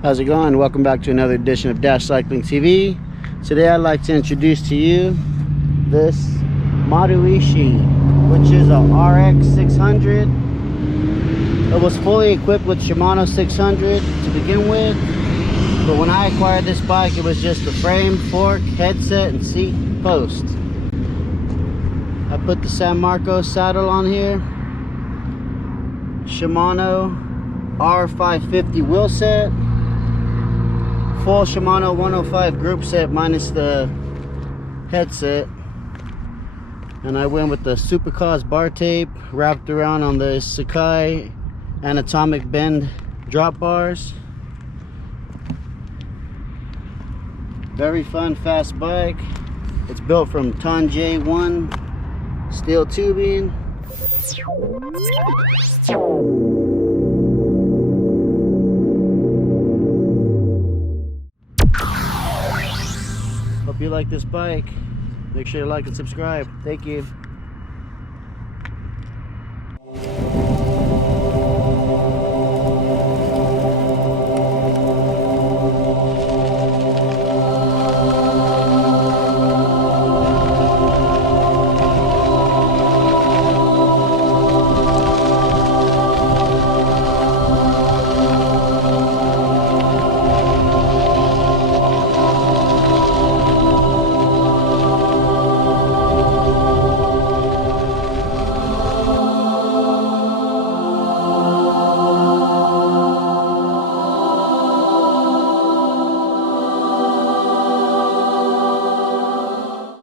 How's it going? Welcome back to another edition of Dash Cycling TV. Today I'd like to introduce to you this Maruishi, which is a RX-600. It was fully equipped with Shimano 600 to begin with, but when I acquired this bike it was just the frame, fork, headset, and seat post. I put the San Marcos saddle on here, Shimano R550 wheel set, full Shimano 105 group set minus the headset, and I went with the Supercause bar tape wrapped around on the Sakai anatomic bend drop bars. Very fun, fast bike. It's built from Tange 1 steel tubing. Hope you like this bike. Make sure to like and subscribe. Thank you.